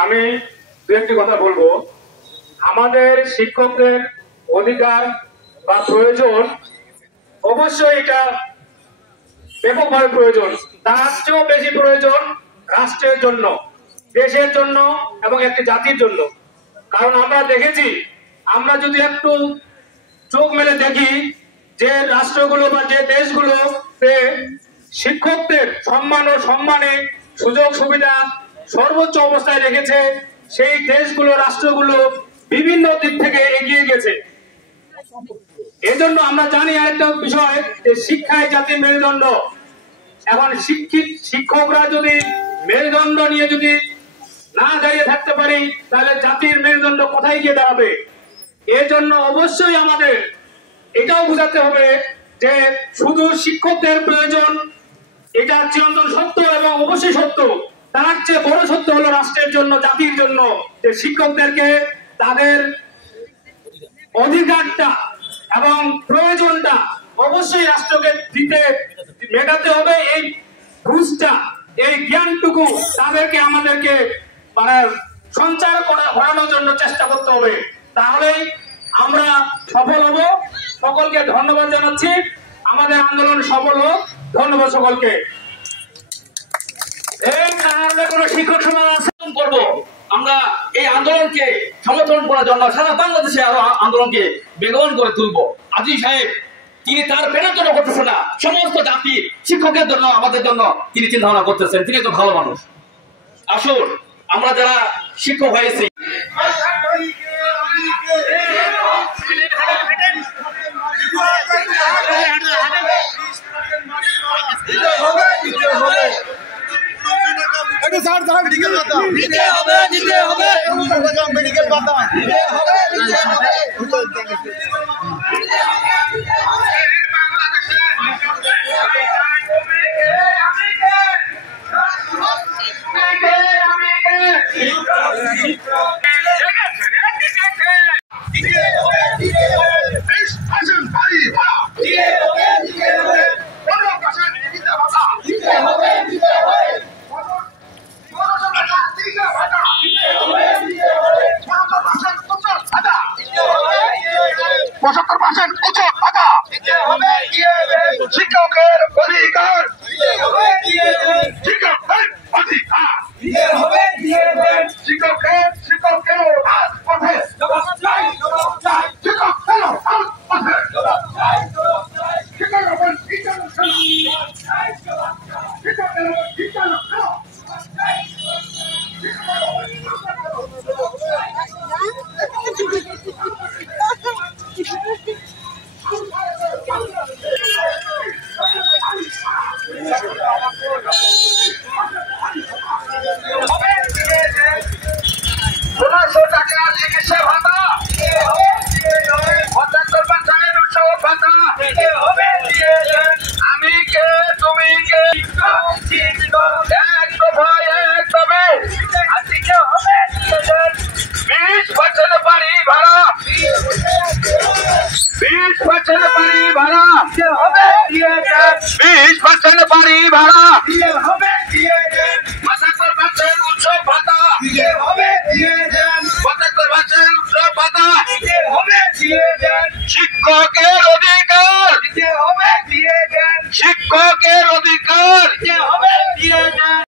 আমি দু একটি কথা বলবো। আমাদের শিক্ষকদের অধিকার বা প্রয়োজন অবশ্যই এটা ব্যাপকভাবে প্রয়োজন, তার চেয়েও বেশি প্রয়োজন রাষ্ট্রের জন্য, দেশের জন্য এবং একটি জাতির জন্য। কারণ আমরা দেখেছি, আমরা যদি একটু চোখ মেলে দেখি যে রাষ্ট্রগুলো বা যে দেশগুলোতে শিক্ষকদের সম্মান ও সম্মানে সুযোগ সুবিধা সর্বোচ্চ অবস্থায় রেখেছে, সেই দেশগুলো রাষ্ট্রগুলো বিভিন্ন দিক থেকে এগিয়ে গেছে। এজন্য আমরা জানি আরেকটা বিষয় যে শিক্ষাই জাতির মেরুদণ্ড। এখন শিক্ষকরা যদি মেরুদণ্ড নিয়ে যদি না দাঁড়িয়ে থাকতে পারি, তাহলে জাতির মেরুদণ্ড কোথায় গিয়ে দাঁড়াবে? এর জন্য অবশ্যই আমাদের এটাও বোঝাতে হবে যে শুধু শিক্ষকদের প্রয়োজন, এটা চিরন্তন সত্য এবং অবশ্যই সত্য। তার চেয়ে বড় সত্য হলো রাষ্ট্রের জন্য, জাতির জন্য, যে শিক্ষকদেরকে তাদের অধিকারটা এবং প্রয়োজনটা অবশ্যই রাষ্ট্রকে দিতে মেটাতে হবে। এই বুঝটা, এই জ্ঞানটুকু তাদেরকে আমাদেরকে মানে সঞ্চার করানোর জন্য চেষ্টা করতে হবে, তাহলেই আমরা সফল হব। সকলকে ধন্যবাদ জানাচ্ছি। আমাদের আন্দোলন সফল হোক। ধন্যবাদ সকলকে। এই কারণে কোন শিক্ষক সমাজ করব, আমরা এই আন্দোলনকে সমর্থন করার জন্য সারা বাংলাদেশে আরো আন্দোলনকে বেগবান করে তুলবো। আজি সাহেব তিনি তার পেটের জন্য করতেছেন না, সমস্ত জাতি শিক্ষকের জন্য, আমাদের জন্য তিনি চিন্তা ভাবনা করতেছেন। তিনি তো ভালো মানুষ। আসুন আমরা যারা শিক্ষক হয়েছি মেডিকেল ভাতা শিক্ষকের অধিকার, শিক্ষকের অধিকার, শিক্ষকের